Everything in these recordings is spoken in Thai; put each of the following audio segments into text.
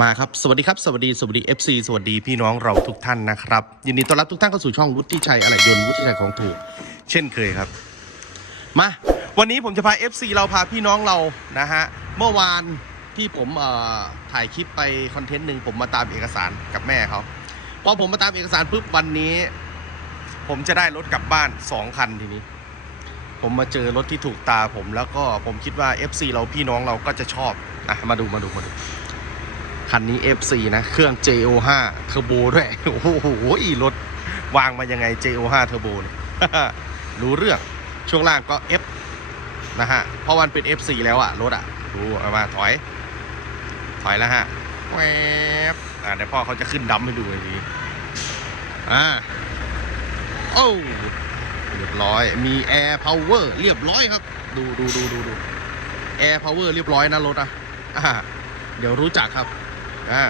มาครับ สวัสดีครับ สวัสดี สวัสดี FC สวัสดีพี่น้องเราทุกท่านนะครับ ยินดีต้อนรับทุกท่านเข้าสู่ช่องวุฒิชัยอะไรยนต์วุฒิชัยของถูก เช่นเคยครับ มา วันนี้ผมจะพา FC เราพาพี่น้องเรานะฮะ เมื่อวานที่ผมเอ่อถ่ายคลิปไปคอนเทนต์หนึ่งผมมาตามเอกสารกับแม่เขาพอผมมาตามเอกสารปุ๊บวันนี้ ผมจะได้รถกลับบ้านสองคันทีนี้ ผมมาเจอรถที่ถูกตาผมแล้วก็ผมคิดว่า FC เราพี่น้องเราก็จะชอบอะมาดูมาดูมาดู คันนี้ FC นะ เครื่อง JO5 เทอร์โบด้วย โอ้โหรถวางมายังไง JO5 เทอร์โบเนี่ยรู้เรื่องช่วงล่างก็ F นะฮะ เพราะมันเป็น F4 แล้วอะรถอะดูเอามาถอย ถอยแล้วฮะแวบอ่าเดี๋ยวพ่อเขาจะขึ้นดัมให้ดูเลยทีนี้อ่าโอ้เรียบร้อย มี Air Power เรียบร้อยครับ ดูดูดูดูดู Air Power เรียบร้อยนะรถอะอ่าเดี๋ยวรู้จักครับ อ่า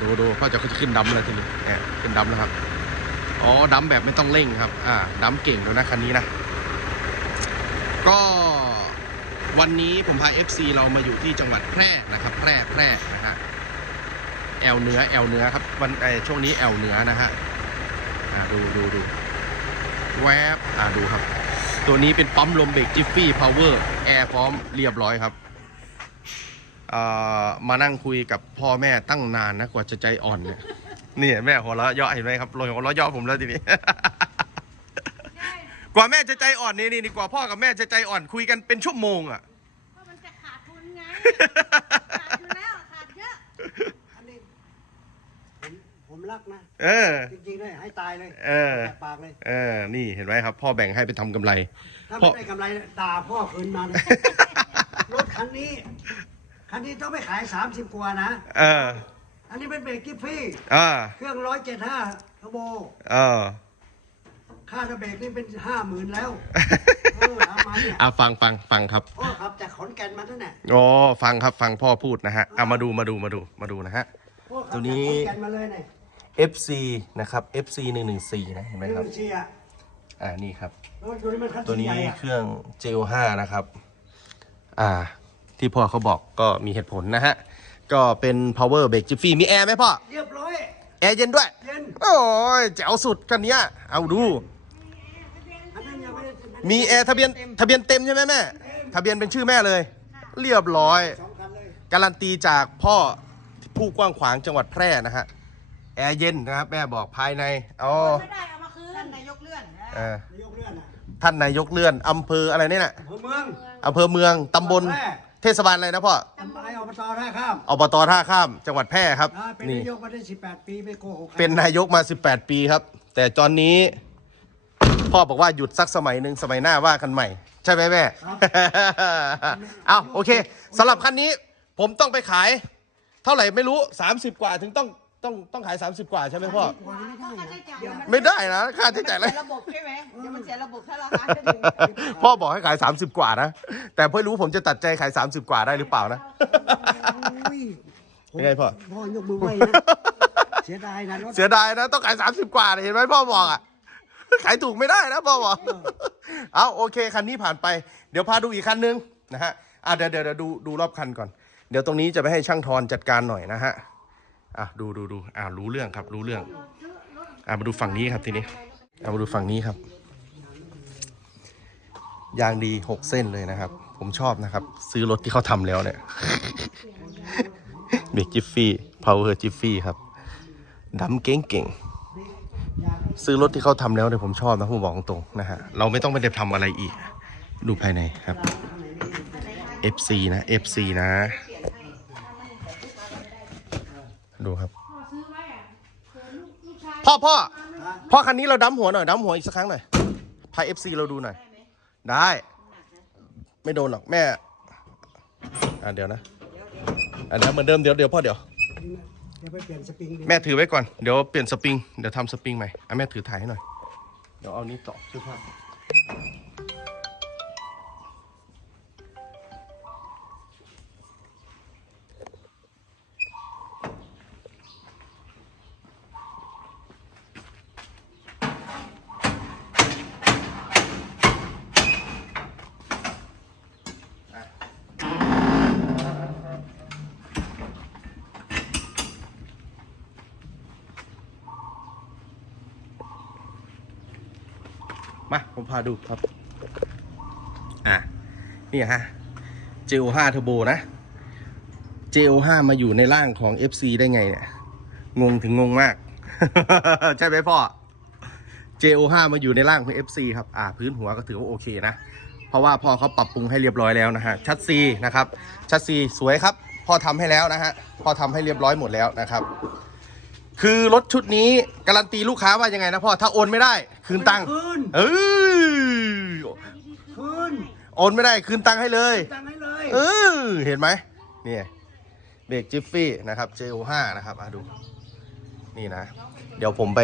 ดูดูพ่อจะขึ้นดำเลยทีนี้เนี่ยขึ้นดำแล้วครับ อ๋อดำแบบไม่ต้องเร่งครับ อ่าดำเก่งด้วยนะคันนี้นะ ก็วันนี้ผมพา FC เรามาอยู่ที่จังหวัดแพร่นะครับ แพร่แพร่นะฮะแอลเนื้อแอลเนื้อครับ วันไอช่วงนี้แอลเนื้อนะฮะอ่าดูดูดูแวบอ่าดูครับ ตัวนี้เป็นปั๊มลมเบรกจิฟฟี่พาวเวอร์แอร์พร้อมเรียบร้อยครับ มานั่งคุยกับพ่อแม่ตั้งนานนะกว่าจะใจอ่อนเนี่ยนี่แม่หัวเราะเยาะเห็นไหมครับลอยหัวเราะเยาะผมแล้วทีนี้ กว่าแม่จะใจอ่อนนี่นี่นี่กว่าพ่อกับแม่จะใจอ่อนคุยกันเป็นชั่วโมงอะเพราะมันจะขาดทุนไงขาดอยู่แล้วขาดเยอะอันนี้ผมผมรักนะเออ จริงๆเลยให้ตายเลยเออ แตกปากเลย เออ นี่เห็นไหมครับ พ่อแบ่งให้ไปทำกำไร ถ้าพ่อไม่ได้กำไรด่าพ่อคืนมาเลย รถคันนี้ คันนี้ต้องไปขาย30กว่านะ เออ อันนี้เป็นเบรกกิฟฟี่อ่าเครื่อง175ทโบ เออ ค่าเบรกนี่เป็นห้าหมื่นแล้วเออเอามาเนี่ยอะฟังฟังฟังครับพ่อขับจากขอนแก่นมาตั้งแต่อ๋อ ฟังครับ ฟังพ่อพูดนะฮะเอามาดูมาดูมาดูมาดูนะฮะพ่อขับตัวนี้ จากขอนแก่นมาเลยเนี่ย FC นะครับ FC 114นะเห็นไหมนี่ครับมันเชียร์อ่า นี่ครับ รถตัวนี้มันคันตัวสีนี้ใหญ่อะเครื่อง JO5 นะครับ อ่า ที่พ่อเขาบอกก็มีเหตุผลนะฮะ ก็เป็น power brake jiffy มีแอร์ไหมพ่อ เรียบร้อย แอร์เย็นด้วย เย็นโอ้ยแจ๋วสุดกันเนี้ยเอาดู อันนั้นยังไม่ได้มีแอร์ทะเบียนทะเบียนเต็มใช่ไหมแม่ ทะเบียนเป็นชื่อแม่เลย เรียบร้อย สองคันเลยการันตีจากพ่อผู้กว้างขวางจังหวัดแพร่นะฮะ แอร์เย็นนะครับแม่บอกภายในอ๋อไม่ได้เอามาคืนท่านนายกเลื่อนเออนายกเลื่อนอะท่านนายกเลื่อนอำเภออะไรเนี่ยน่ะอำเภอเมืองอำเภอเมืองตำบลแพร่เทศบาลอะไรนะพ่อตำบลอบตท่าข้ามอบตท่าข้ามจังหวัดแพร่ครับอ่าเป็นนี่นายกมาได้ 18 ปีไม่โกหกใครเป็นนายกมา 18 ปีครับ แต่ตอนนี้ พ่อบอกว่าหยุดสักสมัยหนึ่งสมัยหน้าว่ากันใหม่ ใช่ไหมแม่ เอาโอเคสำหรับคันนี้ ผมต้องไปขาย เท่าไหร่ไม่รู้ 30 กว่าถึงต้อง ต้องต้องขาย 30 กว่าใช่ไหมพ่อต้องค่าใช้จ่ายมันไม่ได้นะค่าใช้จ่ายเลยเสียระบบใช่ไหมเดี๋ยวมันเสียระบบถ้าเราหาไม่ถึงพ่อบอกให้ขาย 30 กว่านะ แต่ไม่รู้ผมจะตัดใจขาย 30 กว่าได้หรือเปล่านะ อุ้ยผมยังไงพ่อ พ่อยกมือไหว้นะ เสียดายนะรถเสียดายนะ ต้องขาย 30 กว่าเนี่ยเห็นไหมพ่อบอกอะ ขายถูกไม่ได้นะพ่อบอก เอาโอเคคันนี้ผ่านไป เดี๋ยวพาดูอีกคันนึงนะฮะอะเดี๋ยวเดี๋ยวเดี๋ยวดูดูรอบคันก่อน เดี๋ยวตรงนี้จะไปให้ช่างทอนจัดการหน่อยนะฮะ อะดูดูดูอะรู้เรื่องครับ รู้เรื่อง อะมาดูฝั่งนี้ครับทีนี้อะมาดูฝั่งนี้ครับยางดีหกเส้นเลยนะครับ ผมชอบนะครับ ซื้อรถที่เขาทำแล้วเนี่ยเบรกจิฟฟี่พาวเวอร์จิฟฟี่ครับดำเก่งเก่งๆซื้อรถที่เขาทำแล้วเนี่ยผมชอบนะผมบอกตรงๆนะฮะเราไม่ต้องไปเด็บทำอะไรอีก ดูภายในครับ FC นะ FC นะ ดูครับ พ่อพ่อพ่อคันนี้เราดั้มหัวหน่อยดั้มหัวอีกสักครั้งหน่อยพา FC เราดูหน่อย ได้ ไม่โดนหรอกแม่ อะเดี๋ยวนะอะเดี๋ยวเหมือนเดิมเดี๋ยวเดี๋ยวพ่อเดี๋ยวเดี๋ยวไปเปลี่ยนสปริงดิแม่ถือไว้ก่อนเดี๋ยวเปลี่ยนสปริงเดี๋ยวทำสปริงใหม่อะแม่ถือถ่ายให้หน่อยเดี๋ยวเอานี้ต่อช่วยพ่ อผมพาดูครับ อะ นี่ฮะ JO5 Turbo นะ JO5 มาอยู่ในร่างของ FC ได้ไงเนี่ย งงถึงงงมาก ใช่ไหมพ่อ JO5 มาอยู่ในร่างของ FC ครับ อ่า พื้นหัวก็ถือว่าโอเคนะ เพราะว่าพ่อเขาปรับปรุงให้เรียบร้อยแล้วนะฮะ ชัดซีนะครับ ชัดซีสวยครับ พ่อทำให้แล้วนะฮะ พ่อทำให้เรียบร้อยหมดแล้วนะครับ คือรถชุดนี้การันตีลูกค้าว่ายังไงนะพ่อ ถ้าโอนไม่ได้ คืนตังค์คืนเออคืนโอนไม่ได้ คืนตังค์ให้เลยตังค์ให้เลยเออเห็นไหมนี่เบรกจิฟฟี่นะครับ JO5 นะครับอะดู นี่นะ เดี๋ยวผมไป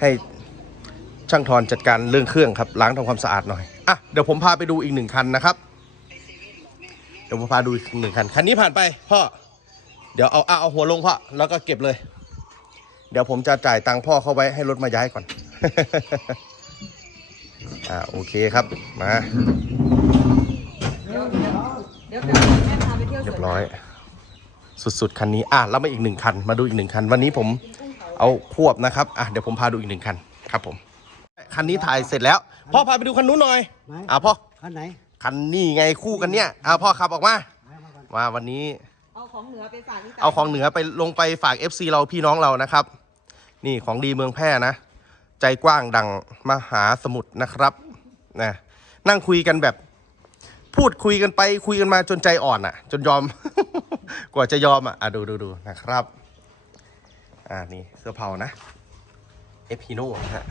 ให้ช่างทอนจัดการเรื่องเครื่องครับ ล้างทำความสะอาดหน่อยอะเดี๋ยวผมพาไปดูอีกหนึ่งคันนะครับ เดี๋ยวผมพาดูอีกหนึ่งคัน คันนี้ผ่านไปพ่อ เดี๋ยวเอาเอาเอาหัวลงพ่อ แล้วก็เก็บเลย เดี๋ยวผมจะจ่ายตังค์พ่อเข้าไว้ให้รถมาย้ายก่อน อ่าโอเคครับ มา เดี๋ยวเดี๋ยวเดี๋ยวกลับแม่พาไปเที่ยวสเรียวนบร้อย สุดๆ คันนี้ อะแล้วมาอีกหนึ่งคัน มาดูอีกหนึ่งคัน วันนี้ผมเอาควบนะครับ อะเดี๋ยวผมพาดูอีกหนึ่งคันครับผม คันนี้ถ่ายเสร็จแล้ว พ่อพาไปดูคันนู้นหน่อย ไหน อะพ่อ คันไหนคันนี้ไงคู่กันเนี่ยอะพ่อขับออกมาไหนมาก่อนมาวันนี้ เอาของเหนือไปฝากที่เอาของเหนือไปลงไปฝาก FC เราพี่น้องเรานะครับ นี่ของดีเมืองแพร่นะ ใจกว้างดังมหาสมุทรนะครับนะนั่งคุยกันแบบ พูดคุยกันไปคุยกันมาจนใจอ่อนอะ จนยอม กว่าจะยอมอะอะดูดูดูนะครับ อ่านี่เสื้อเผานะเอพิโนนะฮะ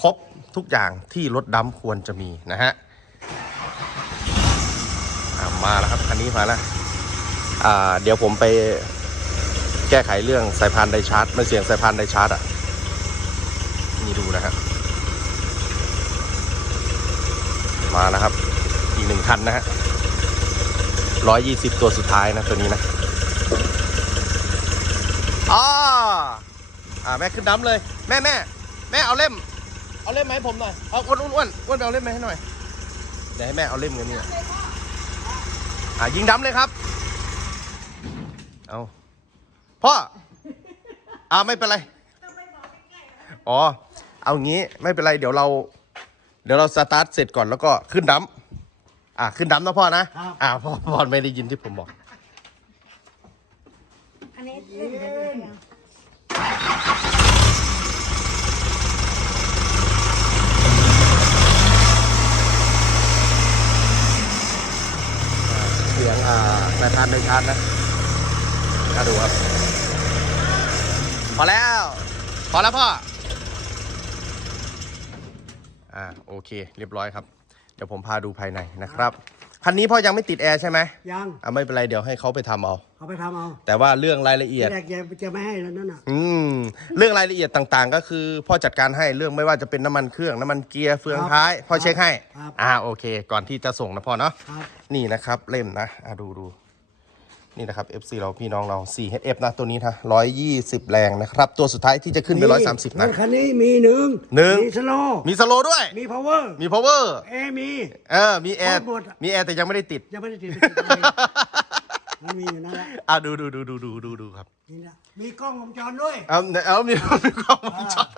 ครบทุกอย่างที่รถดำควรจะมีนะฮะมาแล้วครับ คันนี้มาแล้วเดี๋ยวผมไป ก้ไขเรื่องสายพานไดชาร์จมันเสียงสายพานไดชาร์จอะนี่ดูนะครับมาแล้วครับ อีกหนึ่งคันนะฮะร้อยยี่สิบตัวสุดท้ายนะตัวนี้นะอ๋ออ่าแม่ขึ้นดั้มเลย แม่แม่แม่เอาเล่ม เอาเล่มมาให้ผมหน่อยเอาอ้วนอ้วนอ้วนอ้วนไปเอาเล่มมาให้หน่อยเดี๋ยวให้แม่เอาเล่มกันนี่อ่ายิงดั้มเลยครับ เอา พ่ออ่าไม่เป็นไร อ๋อ เอางี้ไม่เป็นไร เดี๋ยวเรา เดี๋ยวเราสตาร์ทเสร็จก่อนแล้วก็ขึ้นดัมป์อ่าขึ้นดัมป์นะพ่อนะครับอ่าพ่อพ่อไม่ได้ยินที่ผมบอก อันนี้เล่นได้เลยอะเสียงอ่าสายพานในชาร์จนะอะดูครับ พอแล้ว พอแล้วพ่อ อ่าโอเค เรียบร้อยครับ เดี๋ยวผมพาดูภายในนะครับ คันนี้พ่อยังไม่ติดแอร์ใช่ไหมยังอ่าไม่เป็นไรเดี๋ยวให้เขาไปทำเอา เอาไปทำเอา แต่ว่าเรื่องรายละเอียด แรกจะจะไม่ให้แล้วนั่นน่ะ อืม เรื่องรายละเอียดต่างๆ ก็คือพ่อจัดการให้เรื่องไม่ว่าจะเป็นน้ำมันเครื่องน้ำมันเกียร์เฟืองท้ายพ่อเช็คให้ ครับอ่าโอเค ก่อนที่จะส่งนะพ่อเนาะ ครับ นี่นะครับเล่มนะอ่าดูดู นี่นะครับ FC เราพี่น้องเรา 4HF นะตัวนี้นะ120 แรงนะครับ ตัวสุดท้ายที่จะขึ้นไป 130 นะรถคันนี้มีหนึ่งหนึ่ง มีสโลว์มีสโลว์ด้วย มี power มี power เอมี เออ มีแอร์ครบหมด มีแอร์แต่ยังไม่ได้ติด ยังไม่ได้ติดไม่ติดอะไรมันมีอยู่นั่นแหละอ่าดูดูดูดูดูดูดูครับ นี่นะมีกล้องวงจรด้วยเอาเอามีมีกล้องวงจร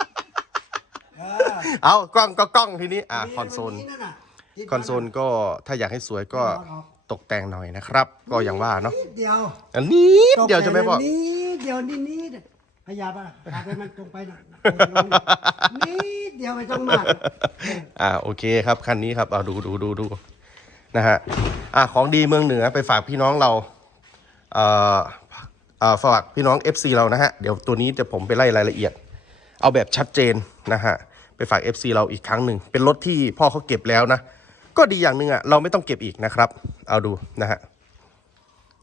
เออเอากล้องก็กล้องทีนี้ อ่าคอนโซล มีนั่นน่ะที่คอนโซลก็ถ้าอยากให้สวยก็เอาออก ตกแต่งหน่อยนะครับ ก็อย่างว่าเนาะนิดเดียวอันนี้เดียวจะไม่พอนิดเดียวนิดนิดพยายามอะพาไปมันตรงไปหน่อยนิดเดียวไม่ต้องมากอ่าโอเคครับคันนี้ครับเอาดูดูดูดูนะฮะอ่าของดีเมืองเหนือไปฝากพี่น้องเราเอ่อเอ่อฝากพี่น้อง FC เรานะฮะเดี๋ยวตัวนี้จะผมไปไล่รายละเอียด เอาแบบชัดเจนนะฮะไปฝาก FC เราอีกครั้งหนึ่งเป็นรถที่พ่อเขาเก็บแล้วนะ ก็ดีอย่างหนึ่งอะเราไม่ต้องเก็บอีกนะครับ เอาดูนะฮะ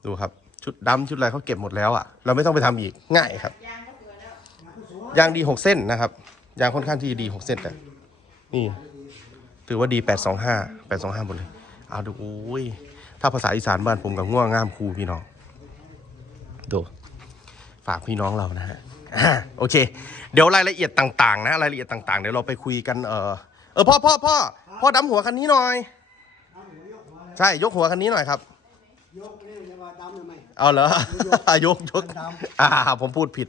ดูครับ ชุดดำชุดอะไรเขาเก็บหมดแล้วอะเราไม่ต้องไปทำอีกง่ายครับยางดีหกเส้นนะครับยางค่อนข้างที่ดีหกเส้นแต่นี่ถือว่าดีแปดสองห้าแปดสองห้าหมดเลยเอาดูโอ้ยถ้าภาษาอีสานบ้านผมกับง่วงง่ามครูพี่น้องดูฝากพี่น้องเรานะฮะโอเค เดี๋ยวรายละเอียดต่าง ๆ นะรายละเอียดต่าง ๆ เดี๋ยวเราไปคุยกันเออ เออพ่อพ่อพ่อพ่อดำหัวคันนี้หน่อยใช่ยกหัวคันนี้หน่อยครับ ยกนี่จะว่าดำหรือไม่เอาเหรอ ยกยกมันดำ อ่า ผมพูดผิด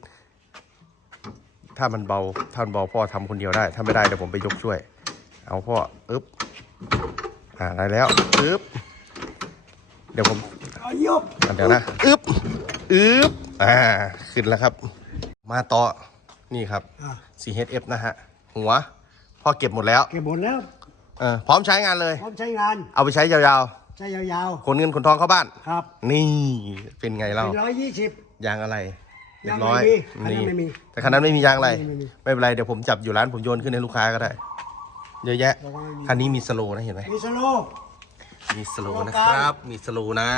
ถ้ามันเบาถ้ามันเบาพ่อทำคนเดียวได้ ถ้าไม่ได้เดี๋ยวผมไปยกช่วย เอาพ่ออึ๊บอ่าได้แล้วอึ๊บเดี๋ยวผม เอายกอะเดี๋ยวนะอึ๊บอึ๊บอ่า ขึ้นแล้วครับ มาต่อ นี่ครับ อะ CHF นะฮะ หัว พ่อเก็บหมดแล้ว เก็บหมดแล้วเออพร้อมใช้งานเลย พร้อมใช้งาน เอาไปใช้ยาวใช้ยาวๆขนเงินขนทองเข้าบ้าน ๆ ครับนี่เป็นไงเล่าเป็นร้อยยี่สิบ ยางอะไรเรียยางบร้อยไม่มีคันนั้นไม่มีแต่คันนั้นไม่มียางอะไร ไม่มีไม่เป็นไรเดี๋ยวผมจับอยู่ร้านผมโยนขึ้นให้ลูกค้าก็ได้ เยอะแยะบอกว่าไม่มี คันนี้มีสโลว์นะเห็นไหม มีสโลว์ มีสโลว์สโลว์นะกลางครับ มีสโลว์นะ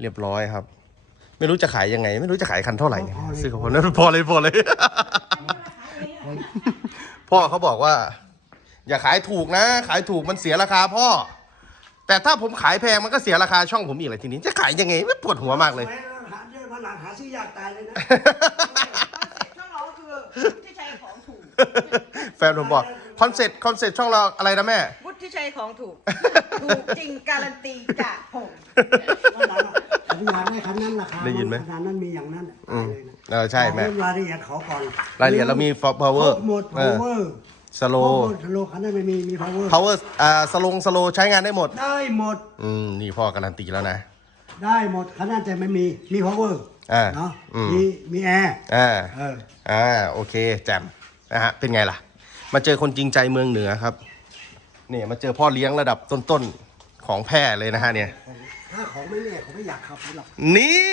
เรียบร้อยครับ ไม่รู้จะขายยังไง ไม่รู้จะขายคันเท่าไหร่เนี่ยซื้อกับผมนะพอเลยพอเลย พ่อเขาบอกว่า อย่าขายถูกนะ ขายถูกมันเสียราคาพ่อ แต่ถ้าผมขายแพงมันก็เสียราคาช่องผมอีกเลยทีนี้จะขายยังไงไม่ปวดหัวมากเลย หาเดินมาหลังหาซื้อยากตายเลยนะช่องเราคือที่ใช้ของถูก แฟนผมบอกคอนเซ็ปต์คอนเซ็ปต์ช่องเราอะไรนะแม่ วุฒิชัยของถูก ถูกจริงการันตีจากผมว่าหลังอะคันอยากได้คันนั้นราคาได้ยินไหม ขนาดนั้นมีอย่างนั้นอืมตายเลยนะ เออใช่แม่บอกเรื่องรายละเอียดเขาก่อนรายละเอียดเรามี power ครบหมด เออ power สโลสโลคันนั้นไม่มี มี power power อ่าสลงสโลใช้งานได้หมด ได้หมด อืม นี่พ่อการันตีแล้วนะ ได้หมดคันนั้นแต่ไม่มี มี power อ่าเนาะอืม มี มีแอร์อ่า เออ อ่าโอเคแจ่มนะฮะเป็นไงล่ะ มาเจอคนจริงใจเมืองเหนือครับเนี่ยมาเจอพ่อเลี้ยงระดับต้นๆของแพร่เลยนะฮะเนี่ย ถ้าของไม่แน่เขาไม่อยากขับหรอกนี่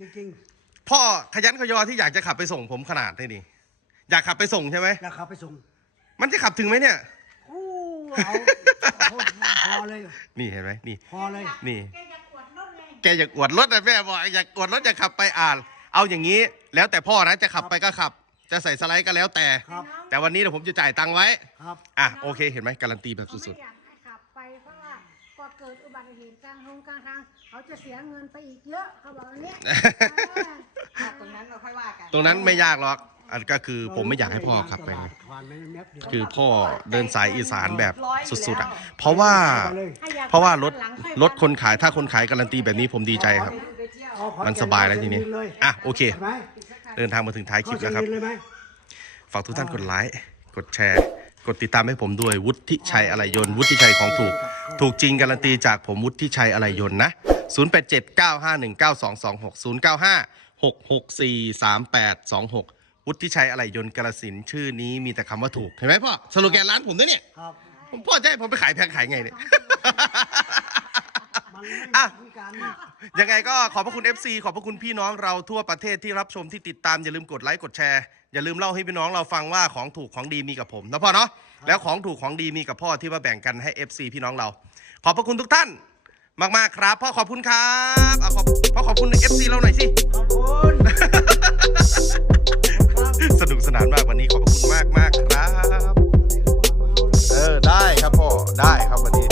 จริง พ่อขยันขยอที่อยากจะขับไปส่งผมขนาดนี้นี่อยากขับไปส่งใช่ไหมๆอยากขับไปส่ง มันจะขับถึงไหมเนี่ยอู้เอาเอาพอเลยนี่เห็นไหมนี่พอเลยนี่แกอยากอวดรถเลยแกอยากอวดรถนะแม่บอกอยากอวดรถอยากขับไปอ่าน เอาอย่างนี้แล้วแต่พ่อนะจะขับไปก็ขับ จะใส่สไลด์ก็แล้วแต่ ครับแต่วันนี้เดี๋ยวผมจะจ่ายตังค์ไว้ ครับอะโอเคเห็นไหมการันตีแบบเขาสุไม่ดอย เกิดอุบัติเหตุกลางทงกลางทาง เขาจะเสียเงินไปอีกเยอะเขาบอกอย่างนี้ๆอะตรงนั้นเราค่อยว่ากันตรงนั้นไม่ยากหรอก อันก็คือผมไม่อยากให้พ่อขับไปไงผ่านไปแป๊บเดียวคือพ่อเดินสายอีสานแบบสุดๆอะ เพราะว่าไปเลยให้อยกเพราะว่ารถหลังค่อยรถคนขายถ้าคนขายการันตีแบบนี้ผมดีใจครับไปเที่ยวเอาขอมันสบายแล้วทีนี้เลยอะโอเคใช่ไหมเดินทางมาถึงท้ายคลิปแล้วครับเอาเชิญเลยไหมฝากทุกท่านกดไลค์ กดแชร์ กดติดตามให้ผมด้วยวุฒิชัยอะไรยนต์วุฒิชัยของถูก ถูกจริงการันตีจากผมวุฒิชัยอะไรยนต์นะ 0879519226 0876643826 วุฒิชัยอะไรยนต์กระสินธุ์ชื่อนี้มีแต่คำว่าถูกเห็นไหมพ่อสโลแกนร้านผมด้วยเนี่ยครับผมพ่อจะให้ผมไปขายแพงขายไงเนี่ยมันไม่ อะ ยังไงก็ขอบพระคุณ FC ขอบพระคุณพี่น้องเราทั่วประเทศที่รับชมที่ติดตาม อย่าลืมกดไลค์กดแชร์ อย่าลืมเล่าให้พี่น้องเราฟังว่าของถูกของดีมีกับผมนะพ่อเนาะแล้วของถูกของดีมีกับพ่อที่มาแบ่งกันให้ FC พี่น้องเรา ขอบพระคุณทุกท่านมากๆครับพ่อขอบคุณครับอะขอบพ่อขอบคุณ FC เราหน่อยสิ ขอบคุณสนุกสนานมากวันนี้ขอบพระคุณมากมากครับ เออได้ครับพ่อได้ครับวันนี้